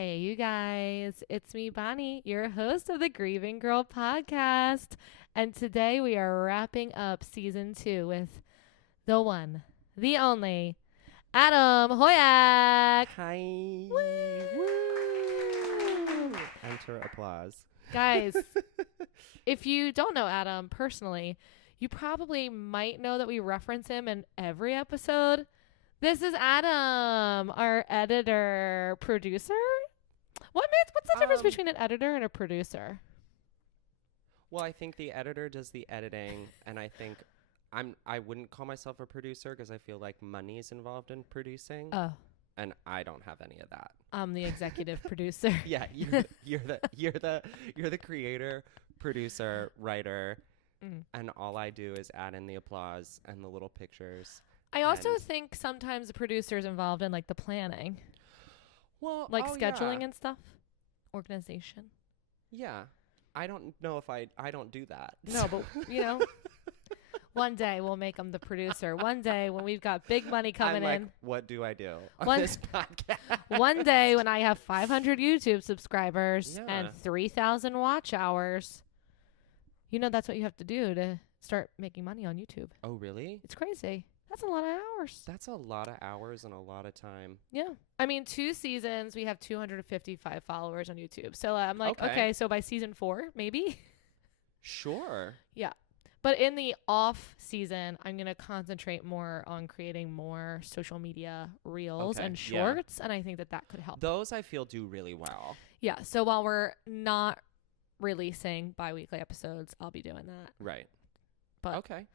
Hey, you guys, it's me, Bonnie, your host of the Grieving Girl Podcast. And today we are wrapping up season 2 with the one, the only, Adam Hoyak. Hi. Woo! Enter applause. Guys, if you don't know Adam personally, you probably might know that we reference him in every episode. This is Adam, our editor, producer. What's the difference between an editor and a producer? Well, I think the editor does the editing, and I think I wouldn't call myself a producer because I feel like money is involved in producing. Oh, And I don't have any of that. I'm the executive producer. Yeah, you're the creator, producer, writer, and all I do is add in the applause and the little pictures. I also think sometimes the producer is involved in like the planning, Well, like scheduling yeah. and stuff, organization. Yeah, I don't know if I don't do that. No, but one day we'll make him the producer. One day when we've got big money coming I'm like, in. what do I do on One- this podcast? One day when I have 500 YouTube subscribers and Yeah. 3,000 watch hours. That's what you have to do to start making money on YouTube. Oh, really? It's crazy. That's a lot of hours. That's a lot of hours and a lot of time. Yeah. I mean, 2 seasons, we have 255 followers on YouTube. So I'm like, Okay. okay, so by season 4, maybe? Sure. But in the off season, I'm going to concentrate more on creating more social media reels Okay, and yeah. shorts. And I think that could help. Those I feel do really well. Yeah. So while we're not releasing bi-weekly episodes, I'll be doing that. Right. But, Okay.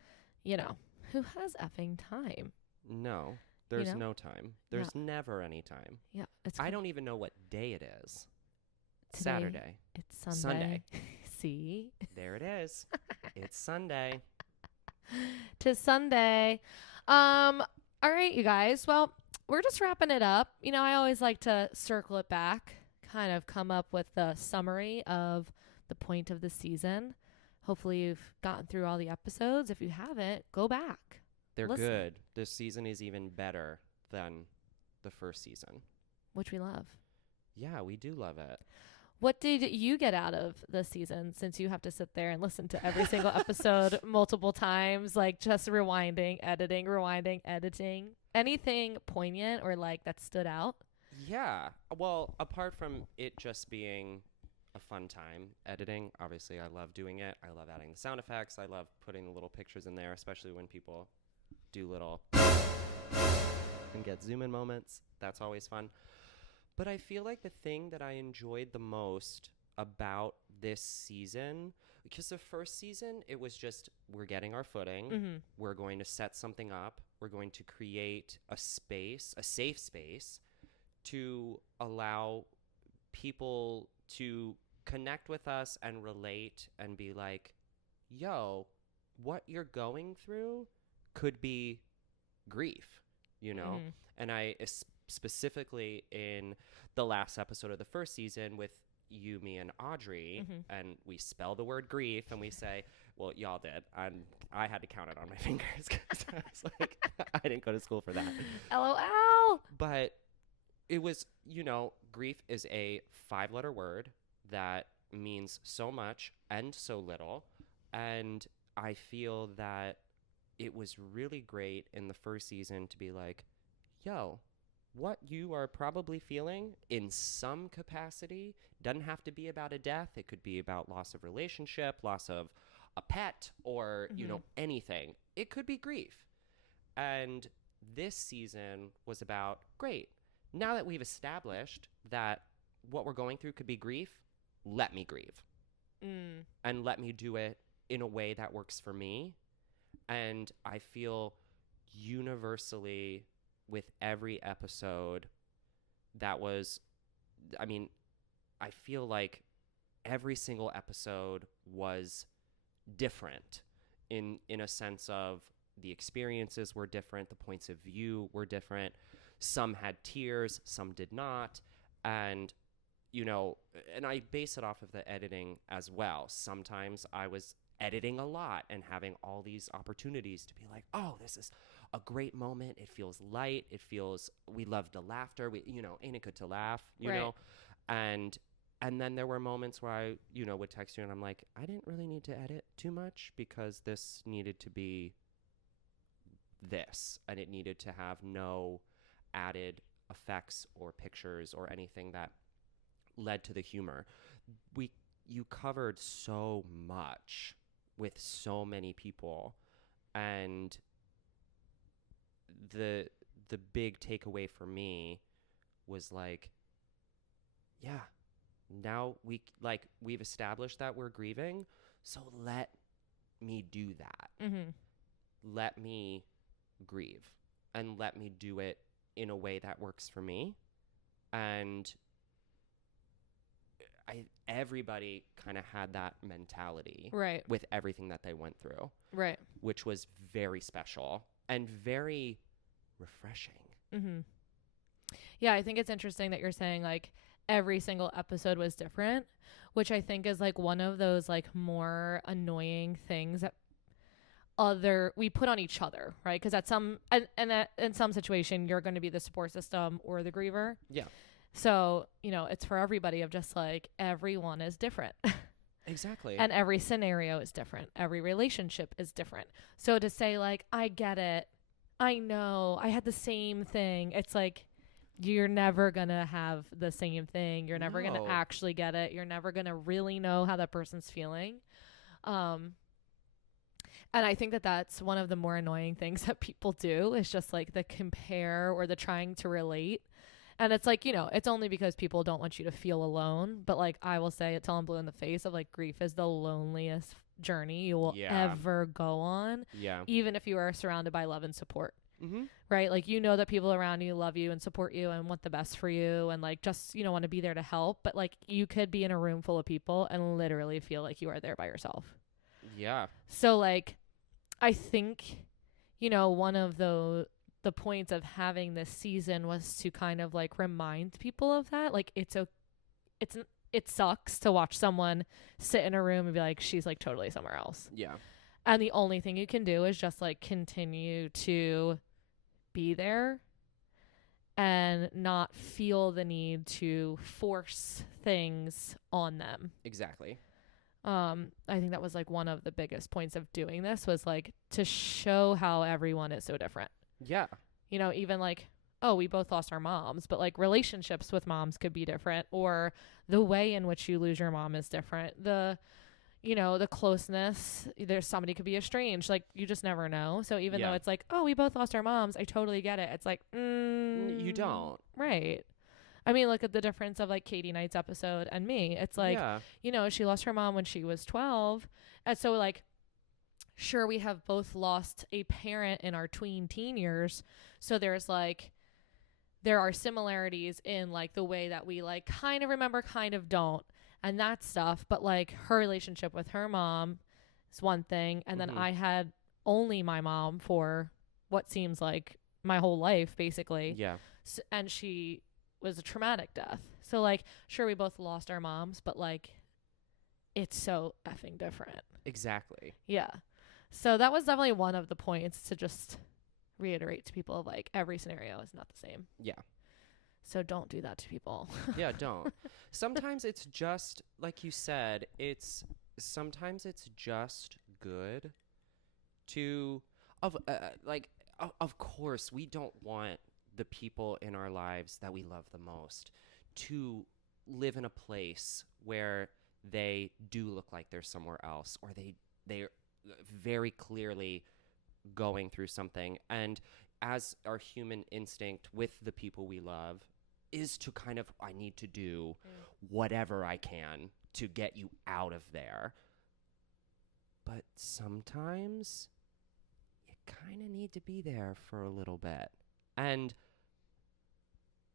who has effing time? No, there's know? no time. There's never any time. Yeah. I don't even know what day it is. Today, Saturday. It's Sunday. Sunday. See? There it is. It's Sunday. To Sunday. All right, you guys. Well, we're just wrapping it up. I always like to circle it back, kind of come up with the summary of the point of the season. Hopefully you've gotten through all the episodes. If you haven't, go back. They're Listen. good. This season is even better than the first season. Which we love. Yeah, we do love it. What did you get out of this season, since you have to sit there and listen to every single episode multiple times, like just rewinding, editing? Anything poignant or like that stood out? Yeah. Well, apart from it just being a fun time editing, obviously I love doing it. I love adding the sound effects. I love putting the little pictures in there, especially when people do little and get zoom in moments. That's always fun. But I feel like the thing that I enjoyed the most about this season, because the first season, it was just, we're getting our footing. Mm-hmm. We're going to set something up. We're going to create a space, a safe space, to allow people to connect with us and relate and be like, yo, what you're going through could be grief, Mm-hmm. And I specifically in the last episode of the first season with Yumi and Audrey, and we spell the word grief and we say, well, y'all did, and I had to count it on my fingers because I was like, I didn't go to school for that. LOL. But it was, grief is a 5-letter word that means so much and so little. And I feel that it was really great in the first season to be like, yo, what you are probably feeling in some capacity doesn't have to be about a death. It could be about loss of relationship, loss of a pet, or, anything. It could be grief. And this season was about, great, now that we've established that what we're going through could be grief, let me grieve. And let me do it in a way that works for me. And I feel universally with every episode I feel like every single episode was different in a sense of the experiences were different, the points of view were different. Some had tears, some did not. And and I base it off of the editing as well. Sometimes I was editing a lot and having all these opportunities to be like, oh, this is a great moment. It feels light. It feels, we love the laughter. Ain't it good to laugh, Right. know? And then there were moments where I, would text you and I'm like, I didn't really need to edit too much because this needed to be this, and it needed to have no added effects or pictures or anything that led to the humor. You covered so much with so many people, and the big takeaway for me was like, yeah, now we've established that we're grieving, so let me do that. Mm-hmm. Let me grieve, and let me do it in a way that works for me. And everybody kind of had that mentality, right, with everything that they went through, right, which was very special and very refreshing. Mm-hmm. Yeah, I think it's interesting that you're saying like every single episode was different, which I think is like one of those like more annoying things that we put on each other, right? Because at some in some situation you're going to be the support system or the griever. Yeah. So, it's for everybody of just like everyone is different. Exactly. And every scenario is different. Every relationship is different. So to say like, I get it. I know. I had the same thing. It's like, you're never going to have the same thing. You're never going to actually get it. You're never going to really know how that person's feeling. And I think that that's one of the more annoying things that people do is just like the compare or the trying to relate. And it's like, it's only because people don't want you to feel alone. But like, I will say it till I'm blue in the face of like, grief is the loneliest journey you will ever go on. Yeah. Even if you are surrounded by love and support. Mm-hmm. Right? Like, that people around you love you and support you and want the best for you and like just, want to be there to help. But like, you could be in a room full of people and literally feel like you are there by yourself. Yeah. So like, I think, one of the points of having this season was to kind of like remind people of that. Like, it sucks to watch someone sit in a room and be like, she's like totally somewhere else. Yeah. And the only thing you can do is just like continue to be there and not feel the need to force things on them. Exactly. I think that was like one of the biggest points of doing this was like to show how everyone is so different. Yeah. Even like, oh, we both lost our moms, but like relationships with moms could be different, or the way in which you lose your mom is different. The closeness, somebody could be estranged. Like, you just never know. So even though it's like, oh, we both lost our moms, I totally get it. It's like, you don't. Right. I mean, look at the difference of like Katie Knight's episode and me. It's like, she lost her mom when she was 12. And so like, sure, we have both lost a parent in our teen years. So there's like, there are similarities in like the way that we like kind of remember, kind of don't, and that stuff. But like her relationship with her mom is one thing. And then I had only my mom for what seems like my whole life, basically. Yeah. And she was a traumatic death. So like, sure, we both lost our moms, but like, it's so effing different. Exactly. Yeah. So that was definitely one of the points to just reiterate to people of like, every scenario is not the same. Yeah. So don't do that to people. Yeah, don't. Sometimes it's just, like you said, sometimes it's just good to, of course, we don't want the people in our lives that we love the most to live in a place where they do look like they're somewhere else, or they're very clearly going through something. And as our human instinct with the people we love is to kind of, I need to do whatever I can to get you out of there. But sometimes you kind of need to be there for a little bit. And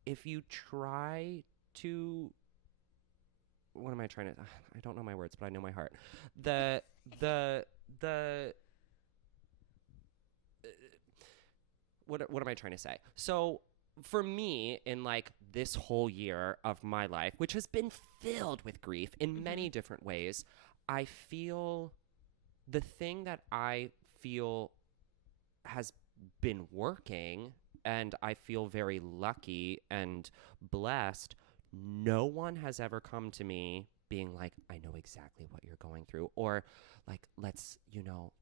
if you try to, what am I trying to, I don't know my words, but I know my heart. What am I trying to say? So for me, in like this whole year of my life, which has been filled with grief in many different ways, I feel the thing that I feel has been working, and I feel very lucky and blessed no one has ever come to me being like, I know exactly what you're going through, or like, let's not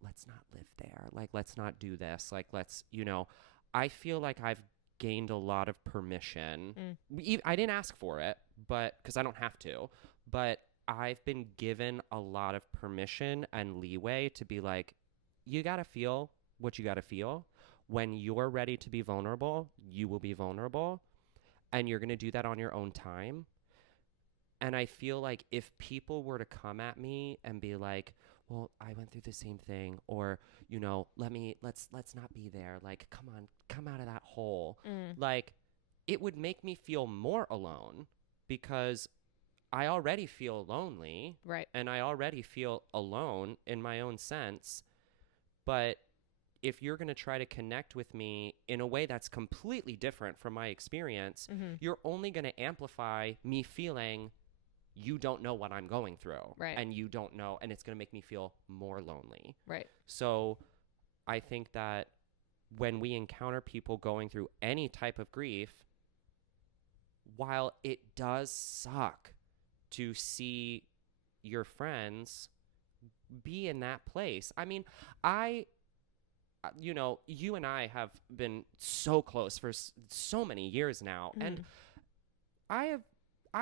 live there. Like, let's not do this. Like, I feel like I've gained a lot of permission. I didn't ask for it, but because I don't have to, but I've been given a lot of permission and leeway to be like, you got to feel what you got to feel. When you're ready to be vulnerable, you will be vulnerable, and you're going to do that on your own time. And I feel like if people were to come at me and be like, well, I went through the same thing, or, let's not be there. Like, come on, come out of that hole. Like, it would make me feel more alone, because I already feel lonely. Right. And I already feel alone in my own sense. But if you're going to try to connect with me in a way that's completely different from my experience, you're only going to amplify me feeling you don't know what I'm going through. Right. And you don't know, and it's going to make me feel more lonely. Right. So I think that when we encounter people going through any type of grief, while it does suck to see your friends be in that place. I mean, you and I have been so close for so many years now, and I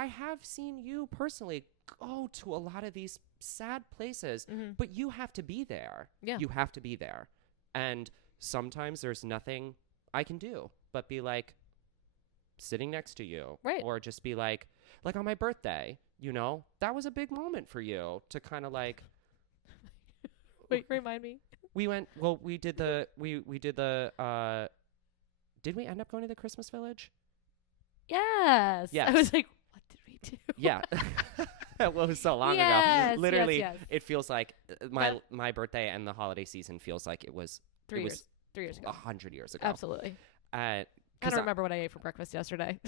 have seen you personally go to a lot of these sad places, but you have to be there. Yeah. You have to be there. And sometimes there's nothing I can do but be like sitting next to you. Right. Or just be like on my birthday, that was a big moment for you to kind of like. Wait, remind me. We did the did we end up going to the Christmas Village? Yes. Yes. I was like, what did we do? Yeah. Well, it was so long ago. Literally, it feels like my birthday and the holiday season feels like it was 3 years. 3 years ago. 100 years ago. Absolutely. I don't remember what I ate for breakfast yesterday.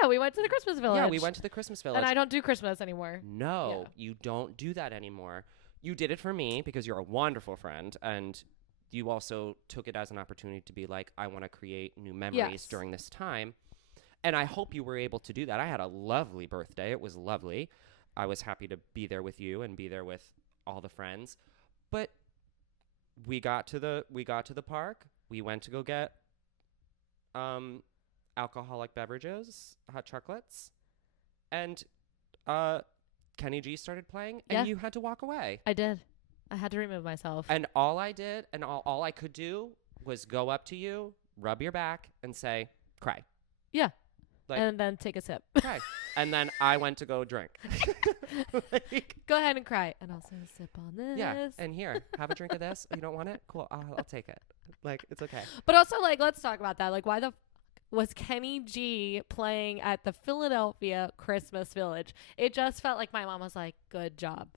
Yeah, we went to the Christmas Village. Yeah, we went to the Christmas Village. And I don't do Christmas anymore. No, you don't do that anymore. You did it for me because you're a wonderful friend, and you also took it as an opportunity to be like, I want to create new memories during this time. And I hope you were able to do that. I had a lovely birthday. It was lovely. I was happy to be there with you and be there with all the friends. But we got to the park. We went to go get alcoholic beverages, hot chocolates, and Kenny G started playing, and you had to walk away. I did. I had to remove myself. And all I did, and all I could do was go up to you, rub your back, and say, cry. Yeah. Like, and then take a sip. Cry. And then I went to go drink. Go ahead and cry. And also sip on this. Yeah. And here, have a drink of this. You don't want it? Cool. I'll take it. Like, it's okay. But also, like, let's talk about that. Like, why the was Kenny G playing at the Philadelphia Christmas Village? It just felt like my mom was like, good job.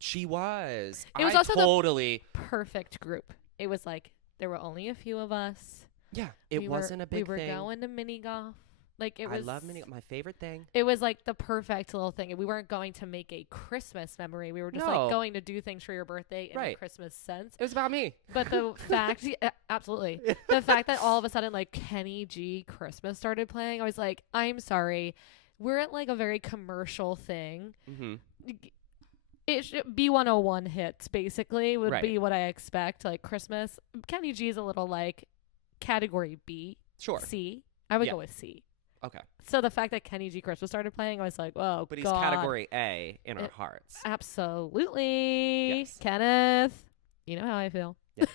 She was. It was also totally the perfect group. It was like, there were only a few of us. Yeah. It wasn't a big thing. We were going to mini golf. Like, it was. I love mini golf. My favorite thing. It was like the perfect little thing. We weren't going to make a Christmas memory. We were just like going to do things for your birthday in a Christmas sense. It was about me. But the fact, absolutely. The fact that all of a sudden, like, Kenny G Christmas started playing, I was like, I'm sorry. We're at like a very commercial thing. Mm-hmm. It should B101 hits basically would be what I expect. Like Christmas. Kenny G is a little like category B. Sure. C. I would go with C. Okay. So the fact that Kenny G Christmas started playing, I was like, whoa, but he's category A in our hearts. Absolutely. Yes. Kenneth. You know how I feel. Yeah.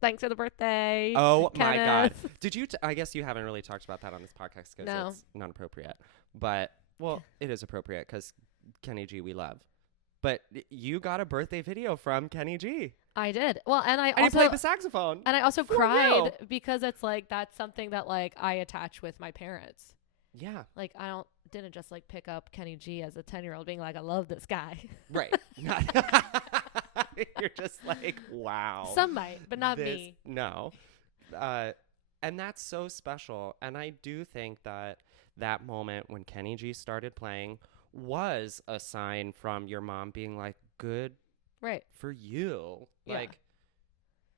Thanks for the birthday. Oh, Kenneth. my God. Did you I guess you haven't really talked about that on this podcast because it's not appropriate. But, well, it is appropriate because Kenny G we love. But you got a birthday video from Kenny G. I did. Well, and I also you played the saxophone. And I also cried because it's like that's something that like I attach with my parents. Yeah. Like I didn't just like pick up Kenny G as a 10-year-old being like I love this guy. Right. You're just like, wow. Some might, but not me. No. And that's so special. And I do think that moment when Kenny G started playing was a sign from your mom being like, good for you. Like,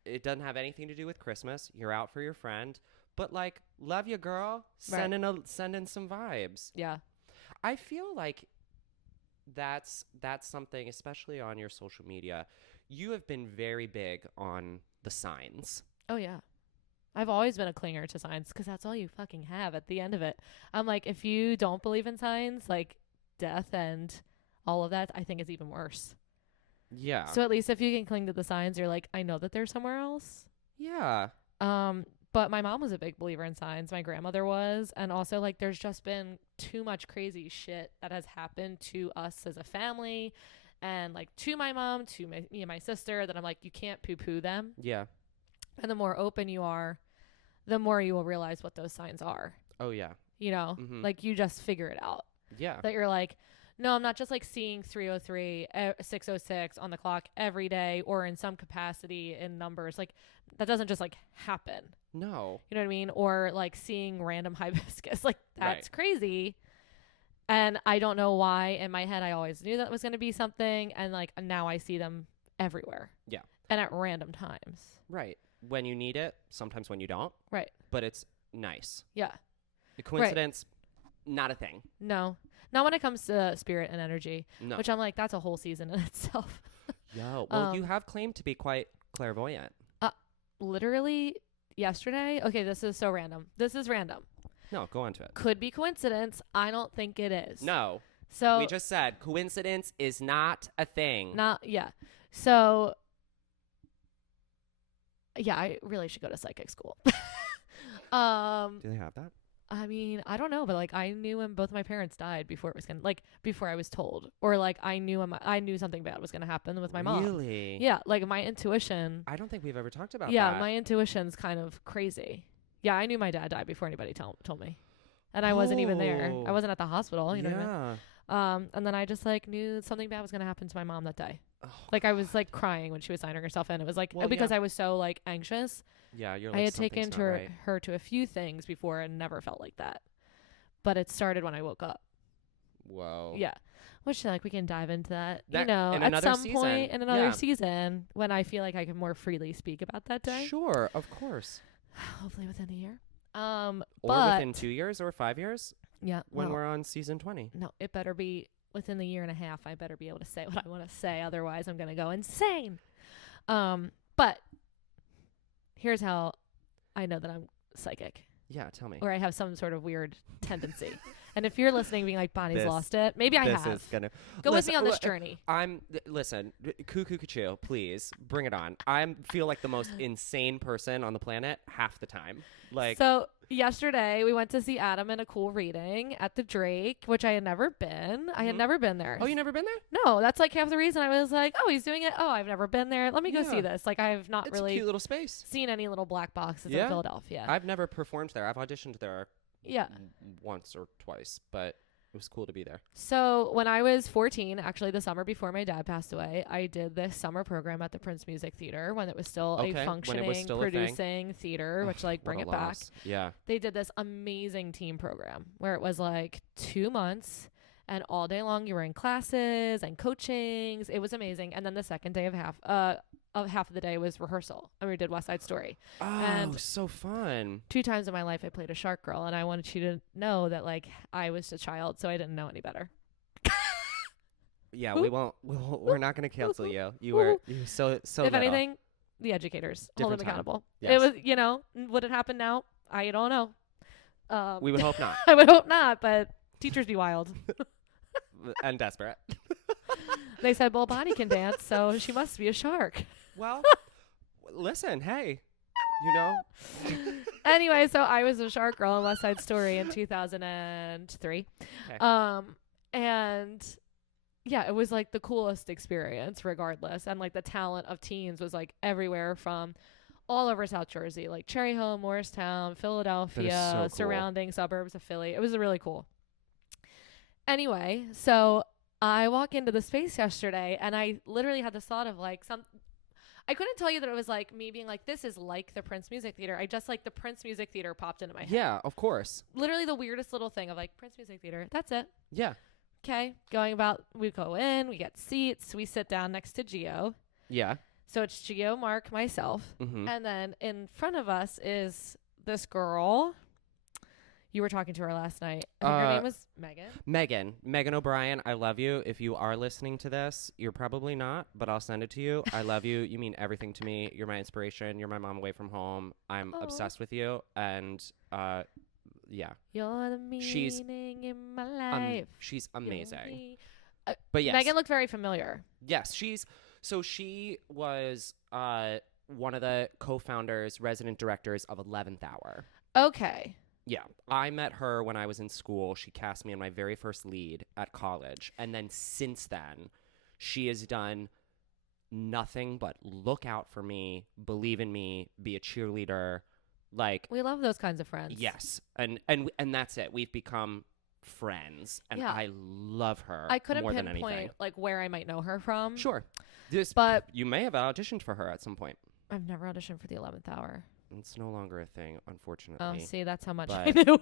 it doesn't have anything to do with Christmas. You're out for your friend. but like, love you, girl. Send in some vibes. Yeah. I feel like that's something, especially on your social media. You have been very big on the signs. Oh, yeah. I've always been a clinger to signs because that's all you fucking have at the end of it. I'm like, if you don't believe in signs, like death and all of that, I think it's even worse. Yeah. So at least if you can cling to the signs, you're like, I know that they're somewhere else. Yeah. But my mom was a big believer in signs. My grandmother was. And also, like, there's just been too much crazy shit that has happened to us as a family and, like, to my mom, to me and my sister, that I'm like, you can't poo-poo them. Yeah. And the more open you are, the more you will realize what those signs are. Oh, yeah. You know? Like, you just figure it out. Yeah. That you're like, no, I'm not just, like, seeing 303, 606 on the clock every day or in some capacity in numbers. Like, that doesn't just, like, happen. No. You know what I mean? Or like seeing random hibiscus. Like, that's crazy. And I don't know why in my head I always knew that was going to be something. And like now I see them everywhere. Yeah. And at random times. Right. When you need it, sometimes when you don't. Right. But it's nice. Yeah. The coincidence, not a thing. No. Not when it comes to spirit and energy. No. Which I'm like, that's a whole season in itself. Yo. Well, you have claimed to be quite clairvoyant. Literally yesterday. Okay, this is so random. This is random. No, go on to it. Could be coincidence. I don't think it is. No. So we just said coincidence is not a thing. So yeah, I really should go to psychic school. Do they have that? I mean, I don't know, but like I knew when both my parents died before it was before I was told, or like I knew something bad was gonna happen with my mom. Really? Yeah, like my intuition. I don't think we've ever talked about that. Yeah, my intuition's kind of crazy. Yeah, I knew my dad died before anybody told me, and I wasn't even there. I wasn't at the hospital. You know what I mean? And then I just like knew something bad was gonna happen to my mom that day. Oh, like I was like crying when she was signing herself in. It was like because I was so like anxious. Yeah, you're like, I had taken her to a few things before and never felt like that. But it started when I woke up. Whoa. Yeah. Which like we can dive into that you know, at some point in another season when I feel like I can more freely speak about that day. Sure, of course. Hopefully within a year. Or within 2 years or 5 years. Yeah. When we're on season 20. No, it better be within the year and a half. I better be able to say what I want to say. Otherwise I'm gonna go insane. But here's how I know that I'm psychic. Yeah, tell me. Or I have some sort of weird tendency. And if you're listening being like, Bonnie's lost it, maybe I have. Go with me on this journey. Listen, cuckoo, please, bring it on. I feel like the most insane person on the planet half the time. Like, so yesterday we went to see Adam in a cool reading at the Drake, which I had never been. I had never been there. Oh, you never been there? No, that's like half the reason I was like, oh, he's doing it. Oh, I've never been there. Let me go see this. Like I've not it's really a cute little space. Seen any little black boxes in Philadelphia. I've never performed there. I've auditioned there Yeah. once or twice, but it was cool to be there. So when I was 14, actually the summer before my dad passed away, I did this summer program at the Prince Music Theater when it was still a functioning, producing theater, which like bring it back. Yeah. They did this amazing team program where it was like 2 months and all day long you were in classes and coachings. It was amazing. And then the second day of half of the day was rehearsal, and we did West Side Story. Oh, and so fun. 2 times in my life I played a shark girl, and I wanted you to know that like I was a child, so I didn't know any better. Yeah, we're not going to cancel you. You were so if little. anything, the educators hold them accountable. Yes. It was, would it happen now? I don't know. We would hope not. I would hope not, but teachers be wild. And desperate. They said, well, Bonnie can dance, so she must be a shark. Well, listen, hey, you know. Anyway, so I was a shark girl in West Side Story in 2003. Okay. And yeah, it was like the coolest experience regardless. And like the talent of teens was like everywhere from all over South Jersey, like Cherry Hill, Morristown, Philadelphia, so cool. Surrounding suburbs of Philly. It was really cool. Anyway, so I walk into the space yesterday and I literally had this thought of like I couldn't tell you that it was like me being like, this is like the Prince Music Theater. I just like the Prince Music Theater popped into my head. Yeah, of course. Literally the weirdest little thing of like Prince Music Theater. That's it. Yeah. Okay. We go in, we get seats, we sit down next to Gio. Yeah. So it's Gio, Mark, myself. Mm-hmm. And then in front of us is this girl. You were talking to her last night. I think her name was Megan. Megan O'Brien, I love you. If you are listening to this, you're probably not, but I'll send it to you. I love you. You mean everything to me. You're my inspiration. You're my mom away from home. I'm obsessed with you. And yeah. You're the meaning in my life. She's amazing. But yes. Megan looked very familiar. Yes, she was one of the co-founders, resident directors of 11th Hour. Okay. Yeah, I met her when I was in school. She cast me in my very first lead at college. And then since then, she has done nothing but look out for me, believe in me, be a cheerleader. Like, we love those kinds of friends. Yes. And that's it. We've become friends. And yeah. I love her I couldn't more than anything. pinpoint like where I might know her from. Sure. But you may have auditioned for her at some point. I've never auditioned for the 11th Hour. It's no longer a thing, unfortunately. Oh, see, that's how much I knew.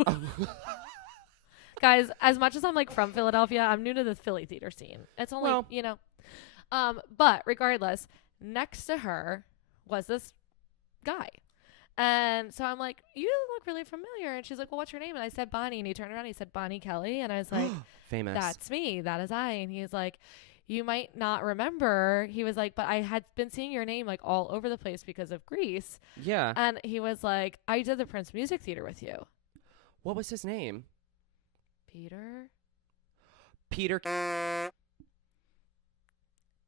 Guys, as much as I'm like from Philadelphia, I'm new to the Philly theater scene. It's only, but regardless, next to her was this guy. And so I'm like, you look really familiar. And she's like, well, what's your name? And I said, Bonnie. And he turned around and he said, Bonnie Kelly. And I was like, famous. That's me. That is I. And he's like, you might not remember. He was like, but I had been seeing your name like all over the place because of Grease. Yeah. And he was like, I did the Prince Music Theater with you. What was his name? Peter.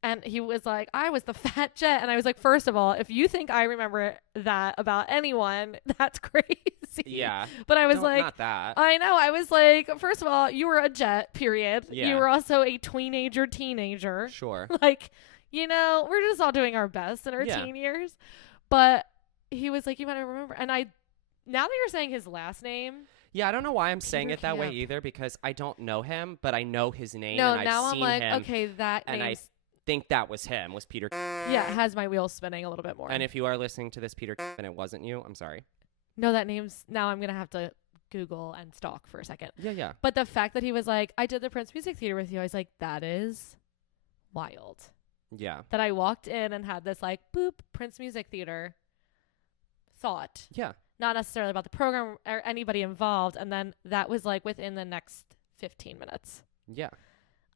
And he was like, I was the fat jet. And I was like, first of all, if you think I remember that about anyone, that's crazy. Yeah. But I was not that. I know. I was like, first of all, you were a jet, period. Yeah. You were also a teenager. Sure. Like, we're just all doing our best in our teen years. But he was like, you might remember. And now that you're saying his last name. Yeah, I don't know why I'm saying it that way either, because I don't know him, but I know his name. No, and now I've I'm seen like, him, okay, that and I think that was him, was Peter. Yeah, it has my wheels spinning a little bit more. And if you are listening to this, Peter, and it wasn't you, I'm sorry. No, that name's, now I'm going to have to Google and stalk for a second. Yeah. But the fact that he was like, I did the Prince Music Theater with you, I was like, that is wild. Yeah. That I walked in and had this like, boop, Prince Music Theater thought. Yeah. Not necessarily about the program or anybody involved. And then that was like within the next 15 minutes. Yeah.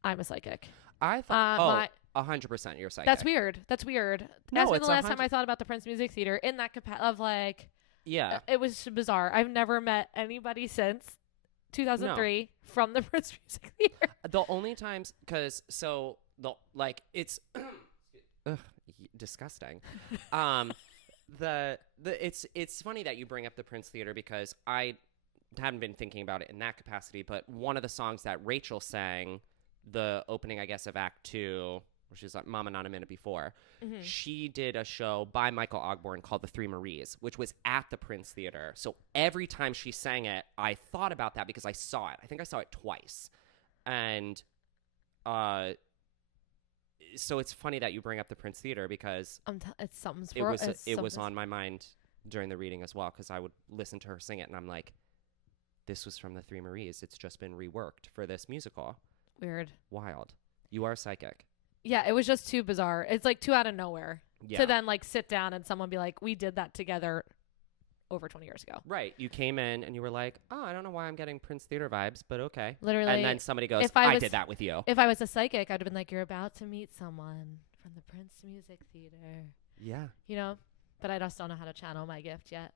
I'm a psychic. I thought, 100% you're psychic. That's weird. No, That's when the last time I thought about the Prince Music Theater in that of like, yeah, it was bizarre. I've never met anybody since 2003 from the Prince Music Theater. The only times, it's disgusting. It's funny that you bring up the Prince Theater, because I hadn't been thinking about it in that capacity, but one of the songs that Rachel sang, the opening, I guess, of Act 2, which is like Mama Not a Minute Before, she did a show by Michael Ogborn called The Three Maries, which was at the Prince Theater. So every time she sang it, I thought about that because I saw it. I think I saw it twice. And so it's funny that you bring up the Prince Theater, because it was on my mind during the reading as well, because I would listen to her sing it and I'm like, this was from the Three Maries. It's just been reworked for this musical. Weird. Wild. You are psychic. Yeah, it was just too bizarre. It's like too out of nowhere to then like sit down and someone be like, we did that together over 20 years ago. Right. You came in and you were like, oh, I don't know why I'm getting Prince Theater vibes, but okay. Literally. And then somebody goes, I did that with you. If I was a psychic, I'd have been like, you're about to meet someone from the Prince Music Theater. Yeah. But I just don't know how to channel my gift yet.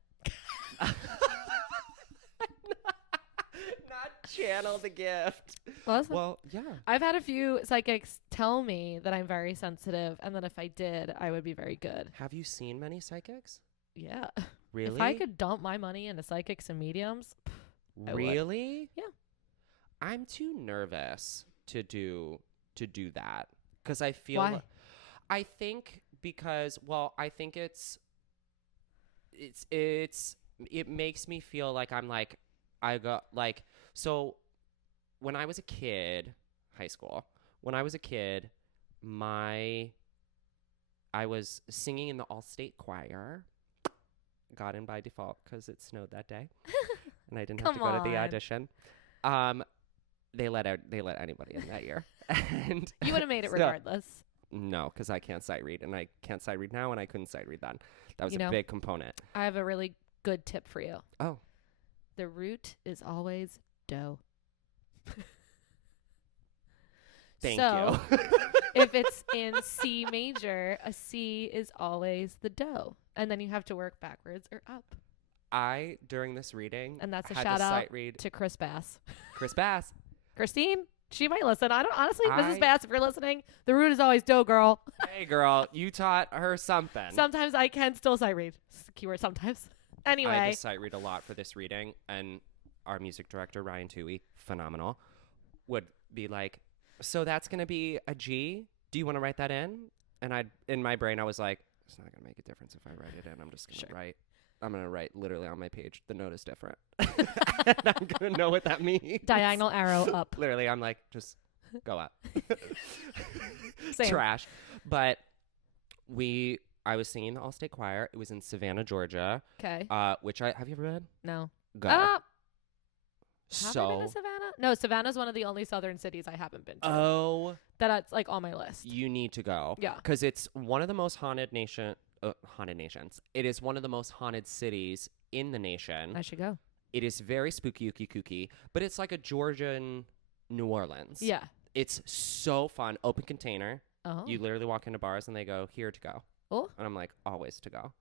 Not channel the gift. Well, yeah. I've had a few psychics tell me that I'm very sensitive, and that if I did, I would be very good. Have you seen many psychics? Yeah. Really? If I could dump my money into psychics and mediums, really? Yeah. I'm too nervous to do that, because I feel. Why? I think because I think it makes me feel like I'm like, I got like, so when I was a kid, high school, I was singing in the all-state choir. Got in by default because it snowed that day, and I didn't have to go to the audition. They let anybody in that year, and you would have made it regardless. No, because I can't sight read, and I can't sight read now, and I couldn't sight read then. That was a big component. I have a really good tip for you. Oh. The root is always do. Thank so, you. if it's in C major, a C is always the do. And then you have to work backwards or up. I, during this reading, And that's a had shout to out sight read to Chris Bass. Chris Bass. Christine, she might listen. I don't honestly, I- Mrs. Bass, if you're listening, the root is always do, girl. Hey, girl, you taught her something. Sometimes I can still sight read. Keyword sometimes. I Anyway. had to sight read a lot for this reading, and our music director, Ryan Toohey, phenomenal, would be like, so that's going to be a G? Do you want to write that in? And in my brain, I was like, it's not going to make a difference if I write it in. I'm just going to write. I'm going to write literally on my page, the note is different. And I'm going to know what that means. Diagonal arrow up. Literally, I'm like, just go up. Same. Trash. But I was singing the All-State Choir. It was in Savannah, Georgia. Okay. Which have you ever been? No. Go. Have I been So, to Savannah? No, Savannah's one of the only southern cities I haven't been to. oh, That's like on my list. you need to go. Yeah. Because it's one of the most haunted nations. It is one of the most haunted cities in the nation. I should go. It is very spooky, kooky, but it's like a Georgian New Orleans. Yeah. It's so fun. Open container. Oh. You literally walk into bars and they go, here to go. Oh. And I'm like, always to go.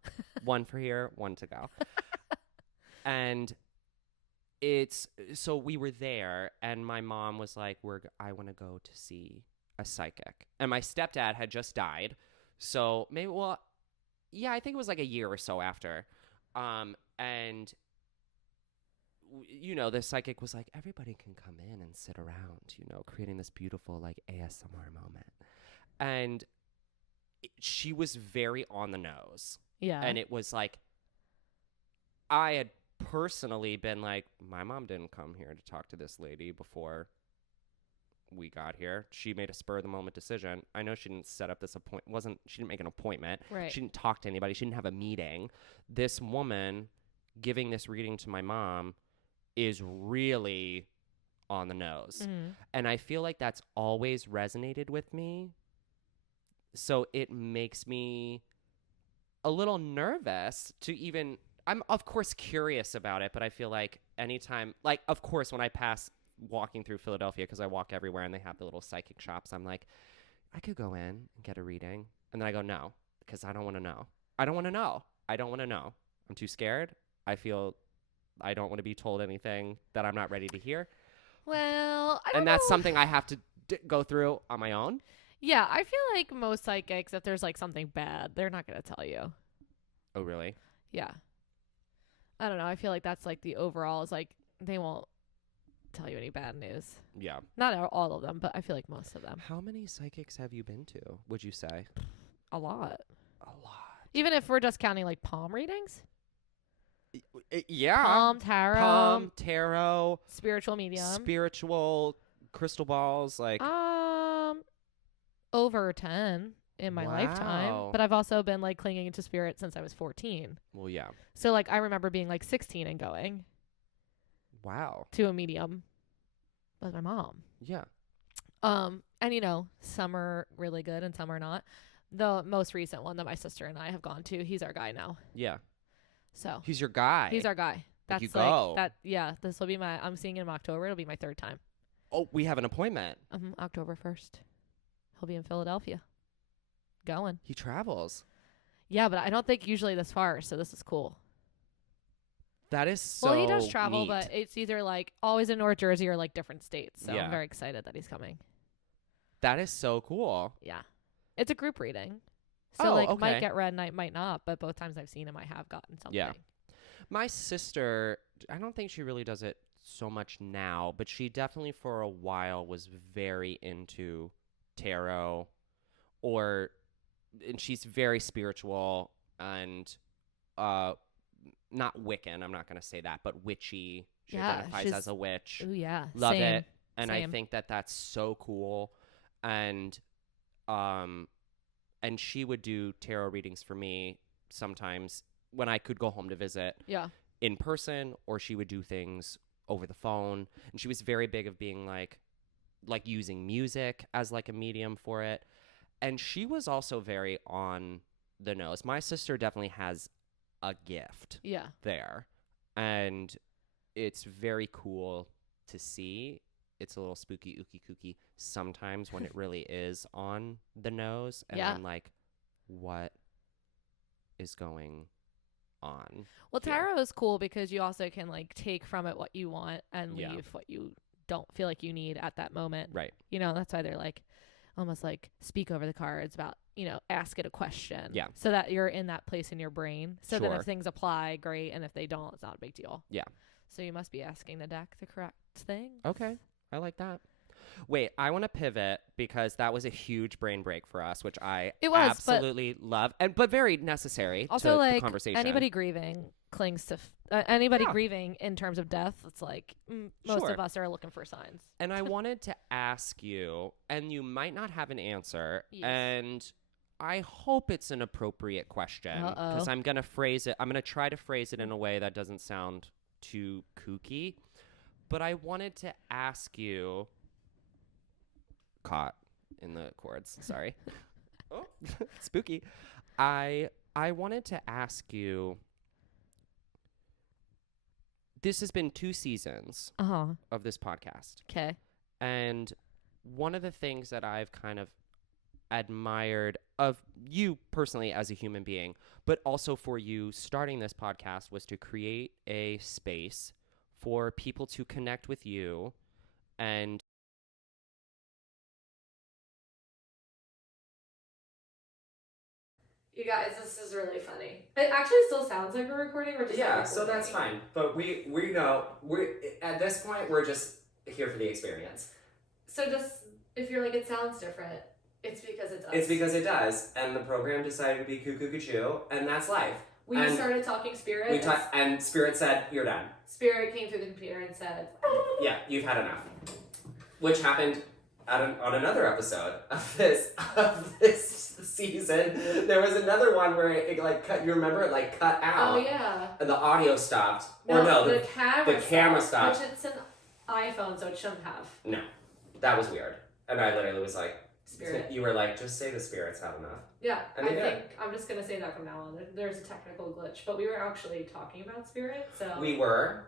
One for here, one to go. And so we were there, and my mom was like, I want to go to see a psychic. And my stepdad had just died. So maybe, I think it was like a year or so after. And the psychic was like, everybody can come in and sit around, creating this beautiful like ASMR moment. And she was very on the nose. Yeah. And it was like, I had personally been like, my mom didn't come here to talk to this lady before we got here. She made a spur of the moment decision. I know she didn't set up this she didn't make an appointment. Right. She didn't talk to anybody. She didn't have a meeting. This woman giving this reading to my mom is really on the nose. Mm-hmm. And I feel like that's always resonated with me. So it makes me a little nervous to even, I'm of course curious about it, but I feel like anytime, like of course when I pass walking through Philadelphia, because I walk everywhere and they have the little psychic shops, I'm like, I could go in and get a reading. And then I go, no, because I don't want to know. I don't want to know. I'm too scared. I feel I don't want to be told anything that I'm not ready to hear. Well, I don't And know. that's something I have to go through on my own. Yeah, I feel like most psychics, if there's like something bad, they're not going to tell you. Oh, really? Yeah. I don't know. I feel like that's like the overall is like they won't tell you any bad news. Yeah. Not all of them, but I feel like most of them. How many psychics have you been to, would you say? A lot. A lot. Even if we're just counting like palm readings. Yeah. Palm, tarot. spiritual medium. Spiritual crystal balls. Like, over 10 in my lifetime. Wow. But I've also been like clinging to spirit since I was 14. well, yeah. So like I remember being like 16 and going Wow. to a medium with my mom. Yeah. And some are really good and some are not. The most recent one that my sister and I have gone to, he's our guy now. Yeah. So He's your guy. he's our guy. That's you like go. that. Yeah, this will be I'm seeing him in October. It'll be my third time. Oh, we have an appointment. October 1st. He'll be in Philadelphia. Going. He travels. Yeah, but I don't think usually this far, so this is cool. That is so Well, he does travel, neat. but it's either like always in North Jersey or like different states. So Yeah. I'm very excited that he's coming. That is so cool. Yeah. It's a group reading. So Oh, might okay. get read and I might not, but both times I've seen him I have gotten something. Yeah. My sister, I don't think she really does it so much now, but she definitely for a while was very into tarot and she's very spiritual and not Wiccan, I'm not going to say that, but witchy. She Yeah, identifies she's- as a witch. Ooh, yeah. Love Same. it. And I Same. think that that's so cool. And she would do tarot readings for me sometimes when I could go home to visit Yeah. in person, or she would do things over the phone. And she was very big of being like using music as like a medium for it. And she was also very on the nose. My sister definitely has a gift Yeah. there. And it's very cool to see. It's a little spooky, ooky, kooky sometimes when it really is on the nose. And Yeah. I'm like, what is going on? Well, here? tarot is cool because you also can like take from it what you want and Yeah. leave what you don't feel like you need at that moment. Right. You know, that's why they're like almost like speak over the cards about, you know, ask it a question. Yeah. So that you're in that place in your brain. So then Sure. if things apply, great. And if they don't, it's not a big deal. Yeah. So you must be asking the deck the correct thing. Okay. I like that. Wait, I want to pivot because that was a huge brain break for us, which I It was, absolutely love, but very necessary Also, to like the conversation. anybody grieving clings to anybody Yeah. grieving in terms of death. It's like most Sure. of us are looking for signs. And I wanted to ask you, and you might not have an answer, Yes. and I hope it's an appropriate question because Uh-oh. I'm going to phrase it. I'm going to try to phrase it in a way that doesn't sound too kooky, but I wanted to ask you. Caught in the chords. Sorry. Oh, spooky. I wanted to ask you. This has been 2 seasons of this podcast. Okay. And one of the things that I've kind of admired of you personally as a human being, but also for you starting this podcast, was to create a space for people to connect with you and You guys, this is really funny. It actually still sounds like we're recording. We're just yeah, so that's fine. But we know we're at this point we're just here for the experience. So just if you're like it sounds different, it's because it does. It's because it does, and the program decided to be cuckoo cuckoo, and that's life. We and started talking spirit. And Spirit said, "You're done." Spirit came through the computer and said, "Yeah, you've had enough," which happened on another episode of this season. There was another one where it like cut. You remember it like cut out. Oh yeah. And the audio stopped. The camera stopped. Which it's an iPhone, so it shouldn't have. No, that was weird. And I literally was like, Spirit. You were like, just say the Spirit's had enough. Yeah, And I think I'm just gonna say that from now on. There's a technical glitch, but we were actually talking about spirit, so We were.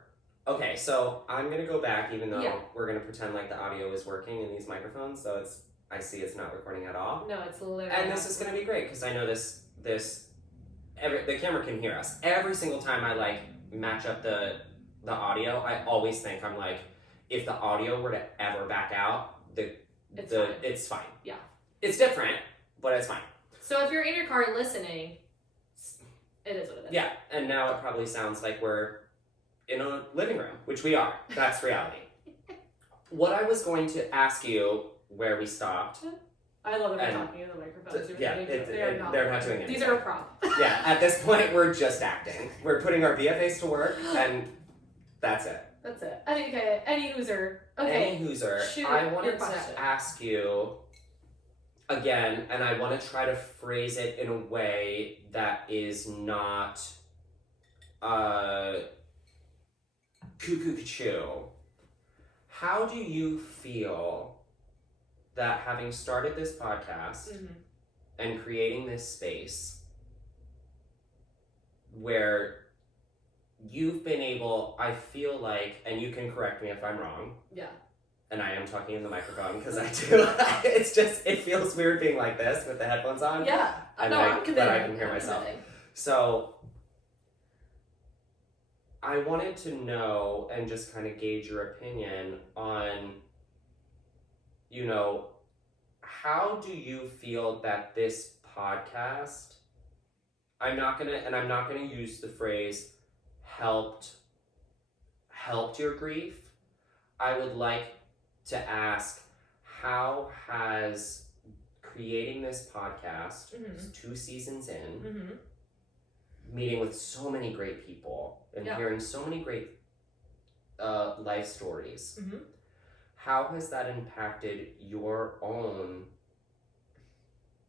Okay, so I'm gonna go back, even though Yeah. we're gonna pretend like the audio is working in these microphones. So I see it's not recording at all. No, it's literally. And this is gonna be great because I know the camera can hear us. Every single time I like match up the audio, I always think I'm like, if the audio were to ever back out, it's fine. Yeah. It's different, but it's fine. So if you're in your car listening, it is what it is. Yeah, and now it probably sounds like we're in a living room, which we are. That's reality. What I was going to ask you, where we stopped. I love that we're talking in the microphones. Yeah, they're not doing anything. These are a prop. Yeah, at this point, we're just acting. We're putting our BFAs to work, and that's it. That's it. Okay, any hooser. Okay. Any hooser. Shoot I your wanted question. to ask you again, and I want to try to phrase it in a way that is not cuckoo. How do you feel that having started this podcast and creating this space where you've been able, I feel like, and you can correct me if I'm wrong. Yeah. And I am talking in the microphone because I do. It's just, it feels weird being like this with the headphones on. Yeah. And I'm but committed. I can hear myself. So I wanted to know and just kind of gauge your opinion on, how do you feel that this podcast, I'm not gonna use the phrase helped your grief. I would like to ask, how has creating this podcast, 2 seasons in, meeting with so many great people and hearing so many great life stories, how has that impacted your own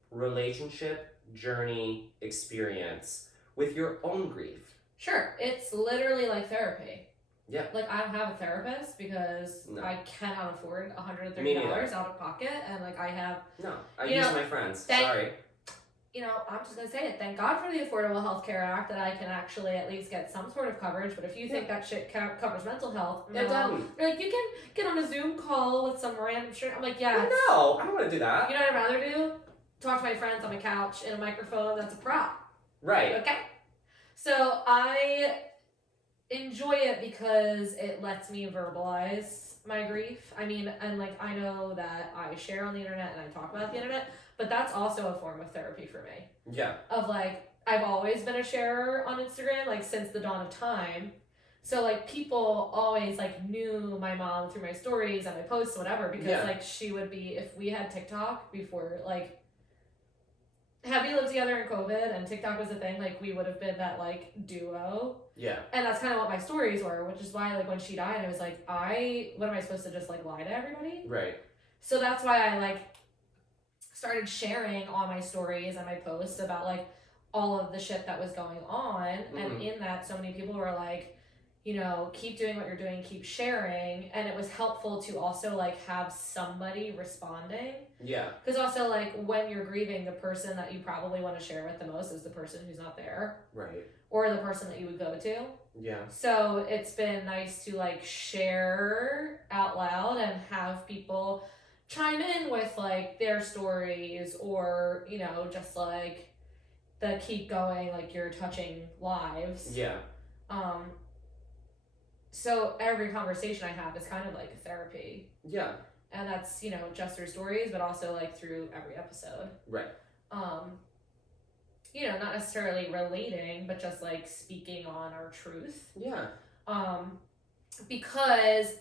relationship, journey, experience with your own grief? Sure. It's literally like therapy. Yeah. Like, I don't have a therapist because I cannot afford $130 out of pocket, and like I have. No, I use my friends. Sorry. you know, I'm just going to say it. Thank God for the Affordable Health Care Act that I can actually at least get some sort of coverage. But if you think that shit covers mental health, no. It doesn't. They're like, you can get on a Zoom call with some random shit. I'm like, yeah. No, I don't want to do that. You know what I'd rather do? Talk to my friends on my couch in a microphone that's a prop. Right. Okay? So I enjoy it because it lets me verbalize my grief. I mean, and like, I know that I share on the internet and I talk about the internet, but that's also a form of therapy for me. Yeah. Of like, I've always been a sharer on Instagram, like since the dawn of time. So like people always like knew my mom through my stories and my posts, whatever, because like she would be, if we had TikTok before, like, had we lived together in COVID and TikTok was a thing, like we would have been that like duo. Yeah. And that's kind of what my stories were, which is why like when she died, I was like, what am I supposed to just like lie to everybody? Right. So that's why I like started sharing all my stories and my posts about like all of the shit that was going on. Mm-hmm. And in that, so many people were like, you know, keep doing what you're doing, keep sharing. And it was helpful to also like have somebody responding. Yeah. Because also like when you're grieving, the person that you probably want to share with the most is the person who's not there. Right. Or the person that you would go to. Yeah. So it's been nice to like share out loud and have people chime in with like their stories or, you know, just like the keep going, like you're touching lives. Yeah. So every conversation I have is kind of like therapy. Yeah. And that's, you know, just through stories, but also like through every episode. Right. You know, not necessarily relating, but just like speaking on our truth. Yeah. Because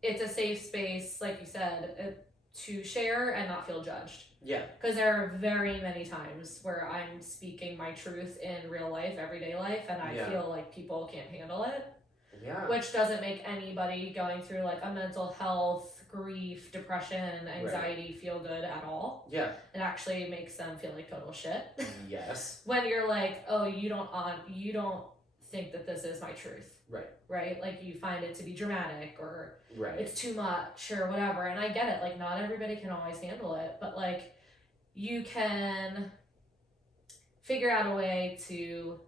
it's a safe space, like you said, to share and not feel judged. Yeah. Because there are very many times where I'm speaking my truth in real life, everyday life, and I feel like people can't handle it. Yeah. Which doesn't make anybody going through like a mental health, grief, depression, anxiety feel good at all. Yeah. It actually makes them feel like total shit. Yes. When you're like, oh, you don't think that this is my truth. Right. Right? Like you find it to be dramatic or it's too much or whatever. And I get it. Like not everybody can always handle it, but like you can figure out a way to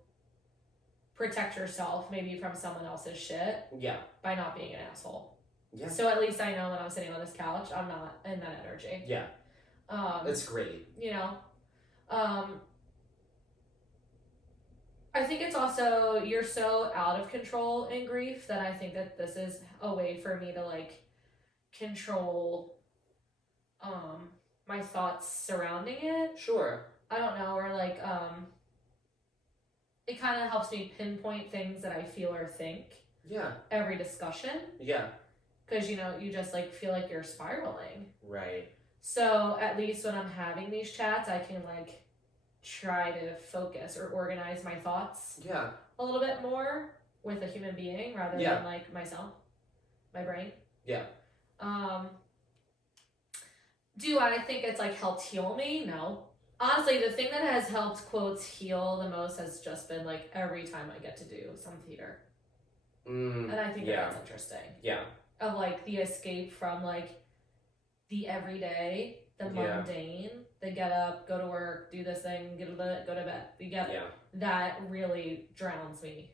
protect yourself maybe from someone else's shit. Yeah. By not being an asshole. Yeah. So at least I know when I'm sitting on this couch, I'm not in that energy. Yeah. That's great. You know, I think it's also, you're so out of control in grief that I think that this is a way for me to like control my thoughts surrounding it. Sure. I don't know, or like it kind of helps me pinpoint things that I feel or think. Yeah. Every discussion. Yeah. Because, you know, you just like feel like you're spiraling. Right. So at least when I'm having these chats, I can like try to focus or organize my thoughts. Yeah. A little bit more with a human being rather than like myself, my brain. Yeah. Do I think it's like helped heal me? No. Honestly, the thing that has helped quotes heal the most has just been like every time I get to do some theater. And I think that's interesting. Yeah. Of like the escape from like the everyday, the mundane, the get up, go to work, do this thing, go to bed. That really drowns me.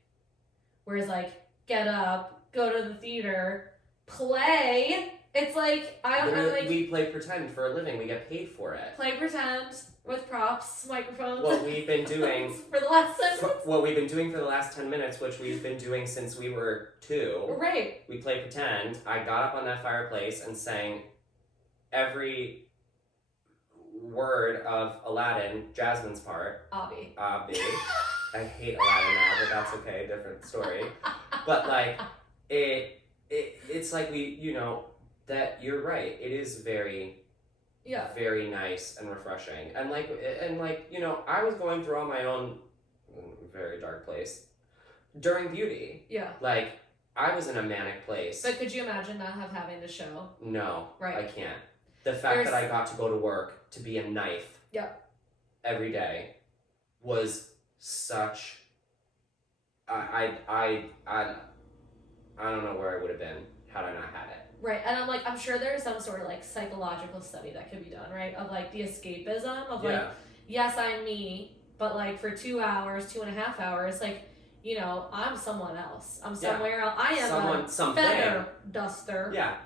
Whereas like get up, go to the theater, play. It's like I don't know. Like we play pretend for a living. We get paid for it. Play pretend with props, microphones. What we've been doing for the last 10 minutes. What we've been doing for the last 10 minutes, which we've been doing since we were 2. Right. We play pretend. I got up on that fireplace and sang every word of Aladdin, Jasmine's part. Abi. I hate Aladdin now, but that's okay. Different story. But like it's like we, you know, that you're right. It is very very nice and refreshing. And like, you know, I was going through all my own very dark place during Beauty. Yeah. Like, I was in a manic place. But could you imagine not having the show? No. Right. I can't. The fact that I got to go to work to be a knife every day was such... I don't know where I would have been had I not had it. Right, and I'm like, I'm sure there's some sort of like psychological study that could be done, right? Of like the escapism of like, yes, I'm me, but like for 2 hours, 2.5 hours, like, you know, I'm someone else. I'm somewhere else. I am something. feather duster. Yeah.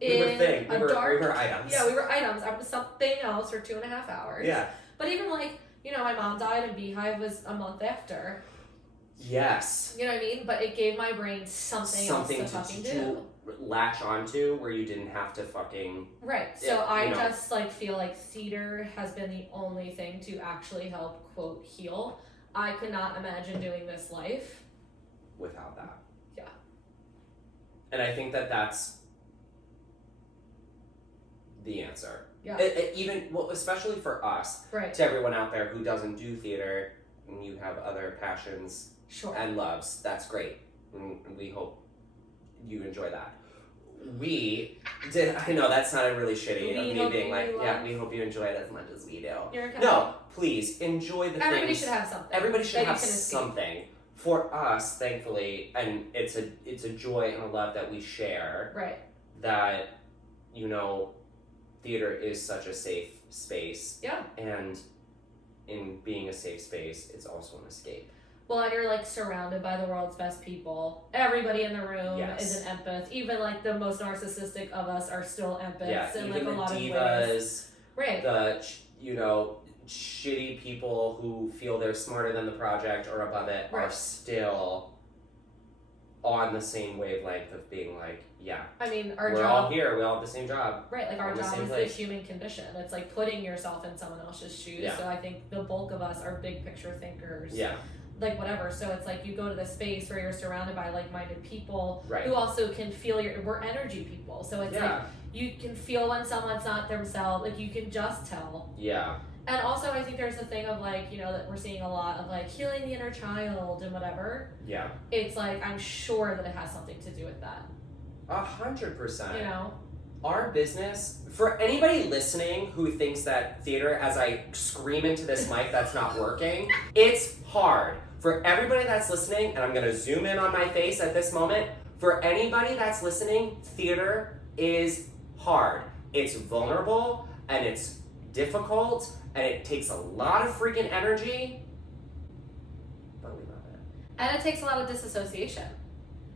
We were thing. We were items. Yeah, we were items. I was something else for 2.5 hours. Yeah. But even like, you know, my mom died and Beehive was a month after. Yes. You know what I mean? But it gave my brain something else to fucking do. Latch onto where you didn't have to fucking... Right. So I just like feel like theater has been the only thing to actually help, quote, heal. I could not imagine doing this life without that. Yeah. And I think that that's the answer. Yeah. Especially for us, right. To everyone out there who doesn't do theater, and you have other passions and loves, that's great. And we hope you enjoy that. I know that sounded really shitty of me being like, we hope you enjoy it as much as we do. No, please, enjoy the Everybody things. should have something. Everybody should have something. For us, thankfully, and it's a joy and a love that we share. Right. That, you know, theater is such a safe space. Yeah. And in being a safe space, it's also an escape. Well, and you're like surrounded by the world's best people. Everybody in the room is an empath. Even like the most narcissistic of us are still empaths in like a lot of ways. Right. The shitty people who feel they're smarter than the project or above it are still on the same wavelength of being like, I mean, we're all here. We all have the same job. Right, like our job is the human condition. It's like putting yourself in someone else's shoes. Yeah. So I think the bulk of us are big picture thinkers. Yeah. Like whatever. So it's like you go to the space where you're surrounded by like-minded people who also can feel we're energy people. So it's like you can feel when someone's not themselves. Like you can just tell. Yeah. And also I think there's a thing of like, you know, that we're seeing a lot of like healing the inner child and whatever. Yeah. It's like I'm sure that it has something to do with that. 100%. You know? Our business, for anybody listening who thinks that theater, as I scream into this mic that's not working, it's hard. For everybody that's listening, and I'm going to zoom in on my face at this moment, for anybody that's listening, theater is hard. It's vulnerable, and it's difficult, and it takes a lot of freaking energy, but we love it. And it takes a lot of disassociation.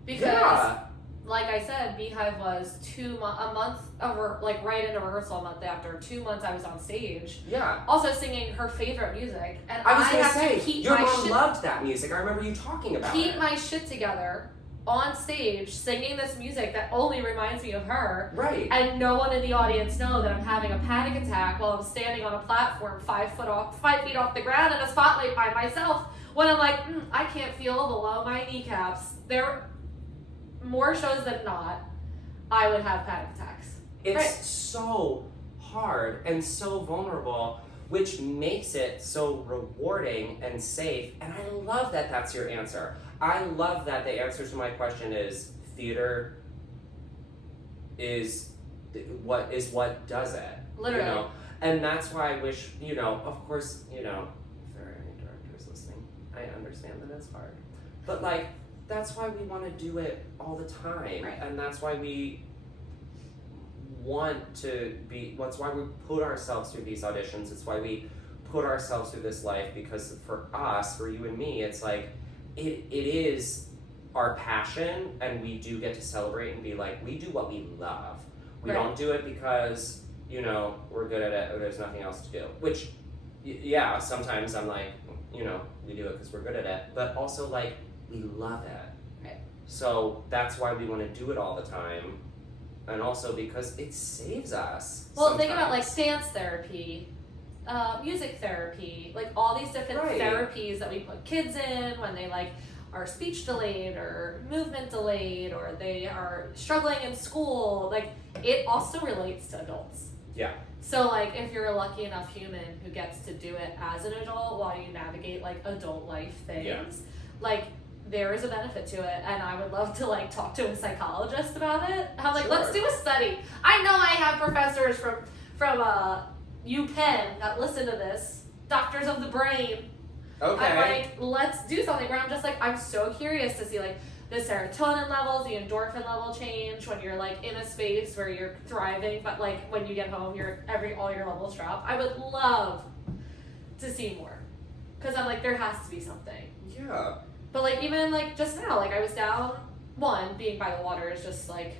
Because, like I said, Beehive was a month over, like right into rehearsal a month after. 2 months I was on stage. Yeah. Also singing her favorite music. And I was going to say, keep your mom loved that music. I remember you talking about it. Keep my shit together on stage singing this music that only reminds me of her. Right. And no one in the audience know that I'm having a panic attack while I'm standing on a platform 5 feet off the ground in a spotlight by myself when I'm like, I can't feel below my kneecaps. More shows than not, I would have panic attacks. It's so hard and so vulnerable, which makes it so rewarding and safe. And I love that that's your answer. I love that the answer to my question is theater is what does it. Literally. You know? And that's why I wish, you know, of course, you know, if there are any directors listening, I understand that it's hard. But like, that's why we want to do it all the time. Right. And that's why we want to that's why we put ourselves through these auditions. It's why we put ourselves through this life, because for us, for you and me, it's like, it is our passion, and we do get to celebrate and be like, we do what we love. We don't do it because, you know, we're good at it or there's nothing else to do. Which, sometimes I'm like, you know, we do it because we're good at it. But also, like, we love it. Right. So that's why we want to do it all the time. And also because it saves us. Well, think about like dance therapy, music therapy, like all these different therapies that we put kids in when they like are speech delayed or movement delayed or they are struggling in school. Like it also relates to adults. Yeah. So like if you're a lucky enough human who gets to do it as an adult while you navigate like adult life things, like there is a benefit to it, and I would love to like talk to a psychologist about it. I'm like, let's do a study. I know I have professors from UPenn that listen to this, doctors of the brain. Okay. I'm like, let's do something where I'm just like, I'm so curious to see like the serotonin levels, the endorphin level change when you're like in a space where you're thriving, but like when you get home, all your levels drop. I would love to see more. Because I'm like, there has to be something. Yeah. But, like, even, like, just now, like, I was down, being by the water is just, like,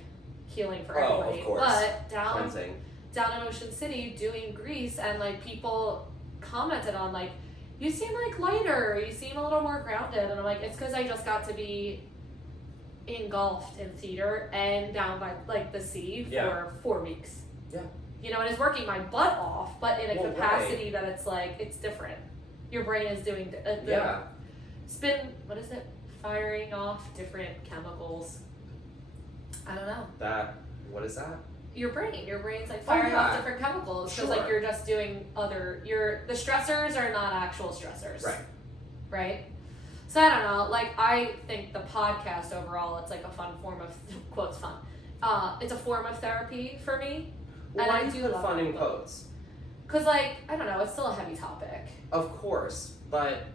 healing for everybody. Of course. But Cleansing. down in Ocean City doing Greece, and, like, people commented on, like, you seem, like, lighter, you seem a little more grounded. And I'm like, it's because I just got to be engulfed in theater and down by, like, the sea for 4 weeks. Yeah. You know, and it's working my butt off, but in a capacity that it's, like, it's different. Your brain is doing firing off different chemicals. I don't know. What is that? Your brain's like firing off different chemicals because like you're just doing the stressors are not actual stressors. Right? So I don't know, like I think the podcast overall, it's like a fun form of, quotes fun, it's a form of therapy for me. Well, and why I do you put love fun in quotes? Because like, I don't know, it's still a heavy topic. Of course, but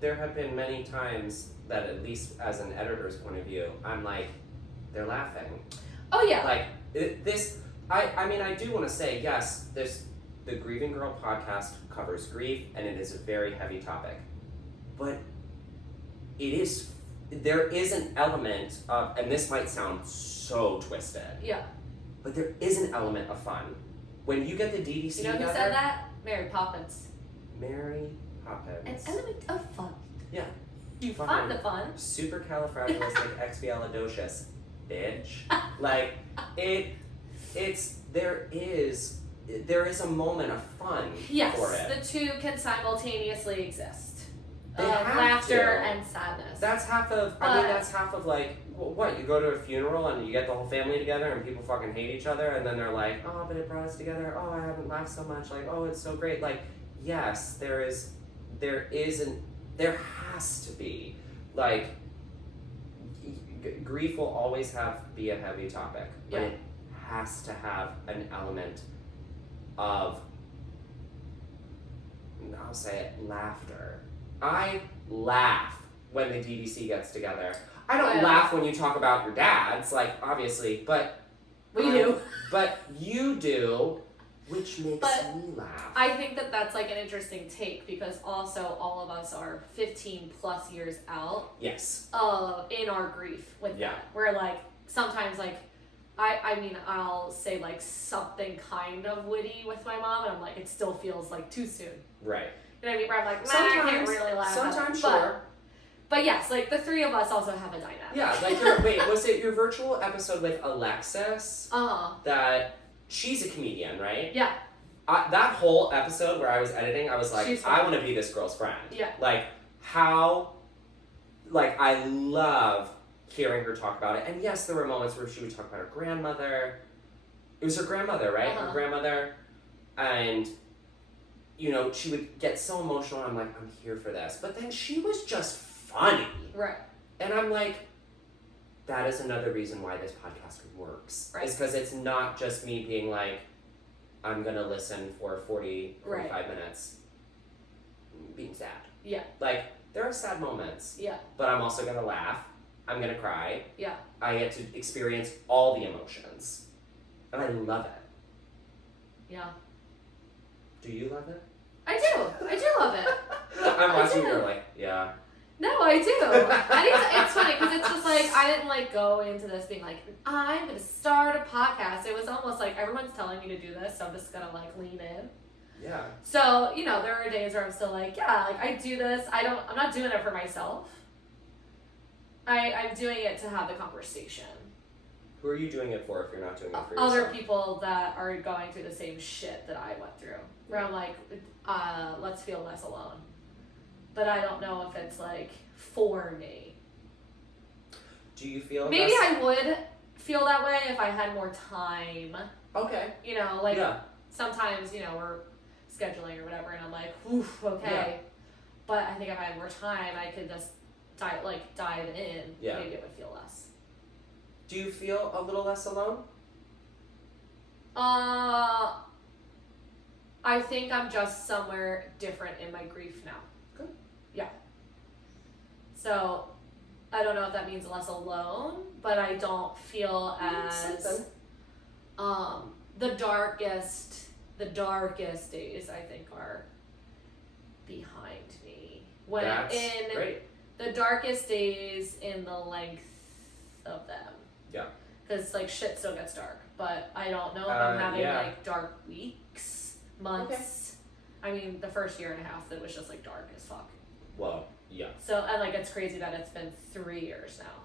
there have been many times that, at least as an editor's point of view, I'm like, they're laughing. Oh yeah. Like I mean, I do want to say yes. The Grieving Girl podcast covers grief, and it is a very heavy topic, but there is an element of, and this might sound so twisted. Yeah. But there is an element of fun when you get the DDC. You know who said that? Mary Poppins. Mary Poppins. An element of fun. Yeah. You find the fun. Supercalifragilisticexpialidocious, bitch. Like there is a moment of fun for it. Yes, the two can simultaneously exist. They have laughter to. and sadness. That's half of. That's half of like what you go to a funeral and you get the whole family together and people fucking hate each other and then they're like, oh, but it brought us together. Oh, I haven't laughed so much. Like, oh, it's so great. Like, yes, there has to be like grief will always be a heavy topic, but it has to have an element of, I'll say it, laughter. I laugh when the DDC gets together. I don't laugh when you talk about your dads, like, obviously, but we do. But you do, which makes me laugh. I think that that's like an interesting take because also all of us are 15 plus years out. Yes. In our grief with that. Where like sometimes like I mean I'll say like something kind of witty with my mom and I'm like it still feels like too soon. Right. You know what I mean? Where I'm like, I can't really laugh. Sometimes sure. But yes, like the three of us also have a dynamic. Yeah, like was it your virtual episode with Alexis? That she's a comedian, right? Yeah. That whole episode where I was editing, I was like, I want to be this girl's friend. Yeah. Like I love hearing her talk about it. And yes, there were moments where she would talk about her grandmother. It was her grandmother, right? Her grandmother. And you know, she would get so emotional. I'm like, I'm here for this. But then she was just funny. Right. And I'm like, that is another reason why this podcast works. Right. Is because it's not just me being like, I'm going to listen for 45 minutes being sad. Yeah. Like, there are sad moments. Yeah. But I'm also going to laugh. I'm going to cry. Yeah. I get to experience all the emotions. And I love it. Yeah. Do you love it? I do love it. I'm watching you like, yeah. No, I do. It's funny because it's just like I didn't like go into this being like I'm gonna start a podcast. It was almost like everyone's telling me to do this, so I'm just gonna like lean in. Yeah. So you know there are days where I'm still like like I do this. I'm not doing it for myself. I'm doing it to have the conversation. Who are you doing it for if you're not doing it for yourself? Other people that are going through the same shit that I went through. Where I'm like, let's feel less alone. But I don't know if it's like for me. Do you feel maybe I would feel that way if I had more time. Okay. You know, like sometimes, you know, we're scheduling or whatever and I'm like, oof, okay. Yeah. But I think if I had more time I could just dive in. Yeah. Maybe it would feel less. Do you feel a little less alone? I think I'm just somewhere different in my grief now. Good. Yeah. So, I don't know if that means less alone, but I don't feel as the darkest days I think are behind me. When That's in great. the darkest days in the length of them. Yeah. Because, like, shit still gets dark. But I don't know if I'm having, like, dark weeks, months. Okay. I mean, the first year and a half, it was just, like, dark as fuck. Well, yeah. So, and, like, it's crazy that it's been 3 years now.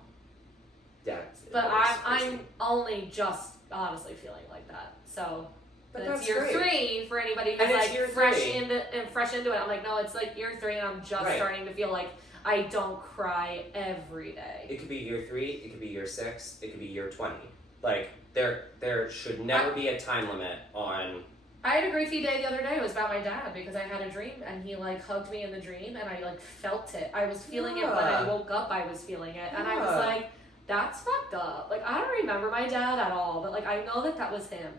But I'm only just honestly feeling like that. So, but it's that's year great. 3 for anybody who's, like, fresh into it. I'm like, no, it's, like, year 3, and I'm just starting to feel like I don't cry every day. It could be year 3, it could be year 6, it could be year 20. Like, there should never be a time limit on... I had a griefy day the other day. It was about my dad because I had a dream and he, like, hugged me in the dream and I, like, felt it. I was feeling it when I woke up. I was feeling it. And I was like, that's fucked up. Like, I don't remember my dad at all, but, like, I know that was him.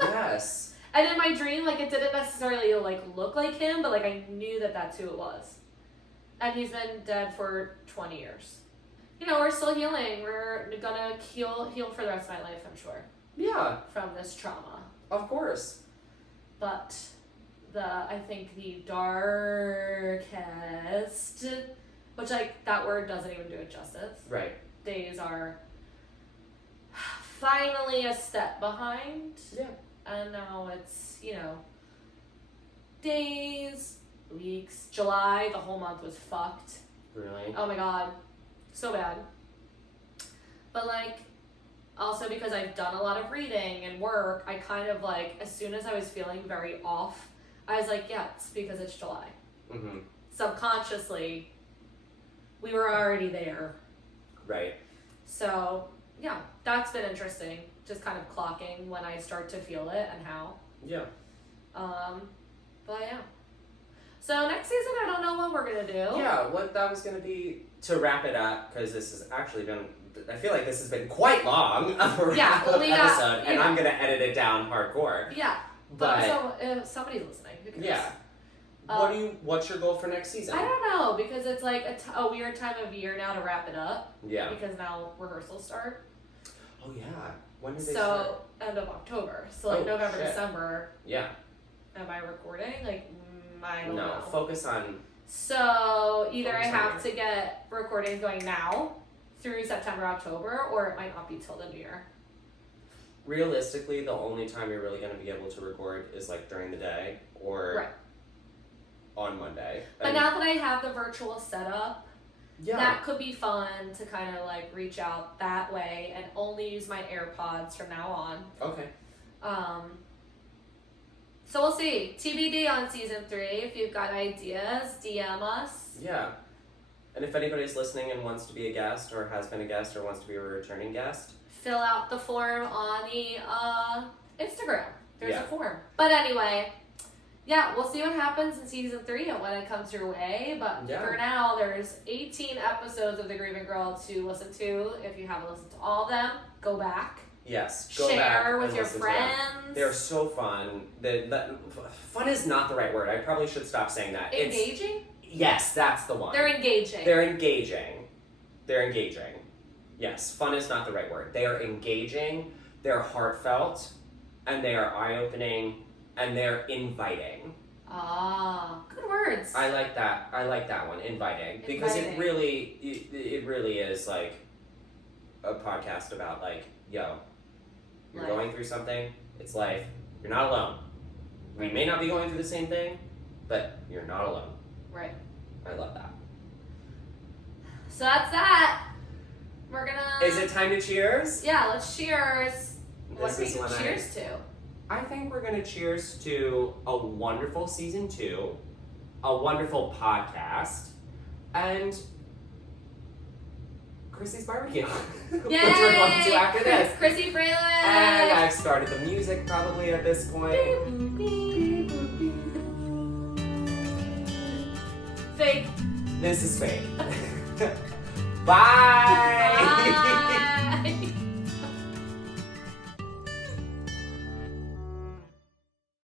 Yes. And in my dream, like, it didn't necessarily, like, look like him, but, like, I knew that that's who it was. And he's been dead for 20 years. You know, we're still healing. We're gonna heal for the rest of my life, I'm sure. Yeah. From this trauma. Of course. But I think the darkest, which, like, that word doesn't even do it justice. Right. Days are finally a step behind. Yeah. And now it's, you know, days, weeks. July, the whole month was fucked. Really? Oh my god. So bad. But, like, also because I've done a lot of reading and work, I kind of, like, as soon as I was feeling very off, I was like, yeah, it's because it's July. Mm-hmm. Subconsciously, we were already there. Right. So, yeah, that's been interesting. Just kind of clocking when I start to feel it and how. Yeah. But yeah. So next season, I don't know what we're gonna do. Yeah, what that was gonna be to wrap it up, because this has actually been, I feel like this has been quite long of a episode, and I'm gonna edit it down hardcore. Yeah, but so if somebody's listening, who cares? Yeah. What's your goal for next season? I don't know, because it's like a weird time of year now to wrap it up. Yeah. Because now rehearsals start. Oh yeah. When do they start? So end of October. So like November, shit. December. Yeah. Am I recording? Like I don't know. No, focus on. So either I have to get recordings going now through September, October, or it might not be till the new year. Realistically, the only time you're really going to be able to record is like during the day or on Monday. But now that I have the virtual setup, that could be fun to kind of like reach out that way and only use my AirPods from now on. Okay. So we'll see. TBD on season 3. If you've got ideas, DM us. Yeah. And if anybody's listening and wants to be a guest or has been a guest or wants to be a returning guest, fill out the form on the Instagram. There's a form. But anyway, yeah, we'll see what happens in season 3 and when it comes your way. But for now, there's 18 episodes of The Grieving Girl to listen to. If you haven't listened to all of them, go back. Yes, go Share back with and your listen friends. To them. They're so fun. Fun is not the right word. I probably should stop saying that. Engaging? Yes, that's the one. They're engaging. They're engaging. Yes, fun is not the right word. They are engaging, they're heartfelt, and they are eye-opening, and they're inviting. Ah, good words. I like that one, inviting. Because it really is like a podcast about like, yo, you're going through something, it's life, you're not alone. We may not be going through the same thing, but you're not alone. Right. I love that. So that's that. We're gonna... Is it time to cheers? Yeah, let's cheers. What do we cheers to? I think we're gonna cheers to a wonderful season 2, a wonderful podcast, and Chrissy's barbecue. Yay! Which we're going to after this. Chrissy Freeland! And I've started the music probably at this point. Fake. This is fake. Bye! Bye!